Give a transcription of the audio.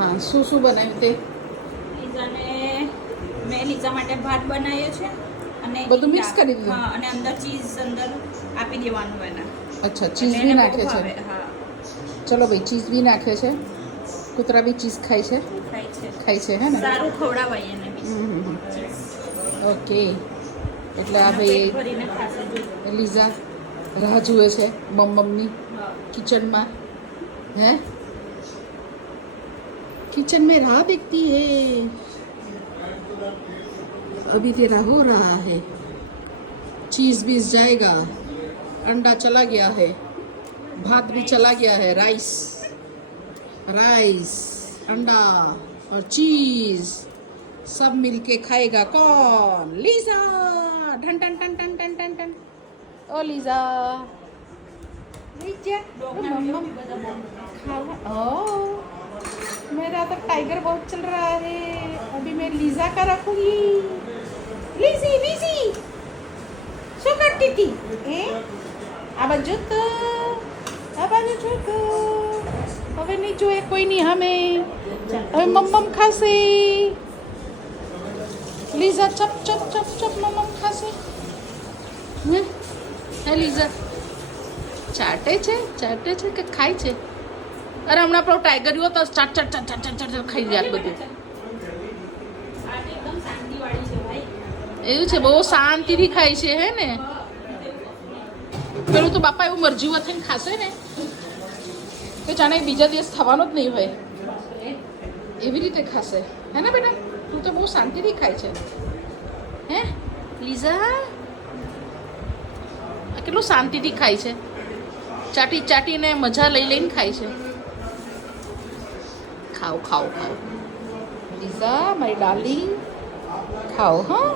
હા, શું શું બનાવ્યું તે? લીઝાને મેં લીઝા માટે ભાત બનાવ્યો છે અને બધું મિક્સ કરી દીધું? હા, અને અંદર ચીઝ અંદર આપી દેવાનું એના. અચ્છા, ચીઝ બી નાખે છે. હા, ચલો ભાઈ, ચીઝ બી નાખે છે. કૂતરા બી ચીઝ ખાય છે. ખાય છે, હે ને? સારું ખવડાવાય એને બી. ઓકે. એટલે આ ભાઈ ભરીને ખાશે જો. લીઝા રાહ જુએ છે મમ્મની કિચનમાં. है किचन में राह देखती है. अभी तेरा हो रहा है. चीज बीज जाएगा. अंडा चला गया है. भात भी चला गया है. राइस राइस अंडा और चीज सब मिलके खाएगा कौन? लीजा. ढन टन टन टन टन टन टन. ओ लीजा ओह, मेरा तो टाइगर बहुत चल रहा है. अभी मैं लीजा का रखूंगी. लीजी लीजी શું કરતી હતી? આ બાજુ તો હવે નહીં જોઈએ કોઈ નહીં. અમે હવે મમ્મમ ખાશે. લીઝા ચપ ચપ ચપ ચપ મમ્મમ ખાશે. હે લીઝા ચાટે છે કે ખાય છે? અરે હમણાં પેલો ટાઈગર રહ્યો તો ચાટ ચાટ ચાટ ચાટ ચાટ ચાટ ખાઈ જાય બધું. એકદમ શાંતિવાળી છે ભાઈ. એવું છે, બહુ શાંતિથી ખાય છે, હે ને? પેલું તો બાપા એવું મરજી થઈને ખાશે ને કે જાણે બીજા દિવસ થવાનો જ નહીં હોય એવી રીતે ખાશે, હે ને બેટા? તું તો બહુ શાંતિથી ખાય છે, હે લીઝા? કેટલું શાંતિથી ખાય છે. ચાટી ચાટીને મજા લઈ લઈને ખાય છે. ખાઓ ખાઓ ખાઓ લીઝા મારી ડાર્લિંગ, ખાઓ. હા,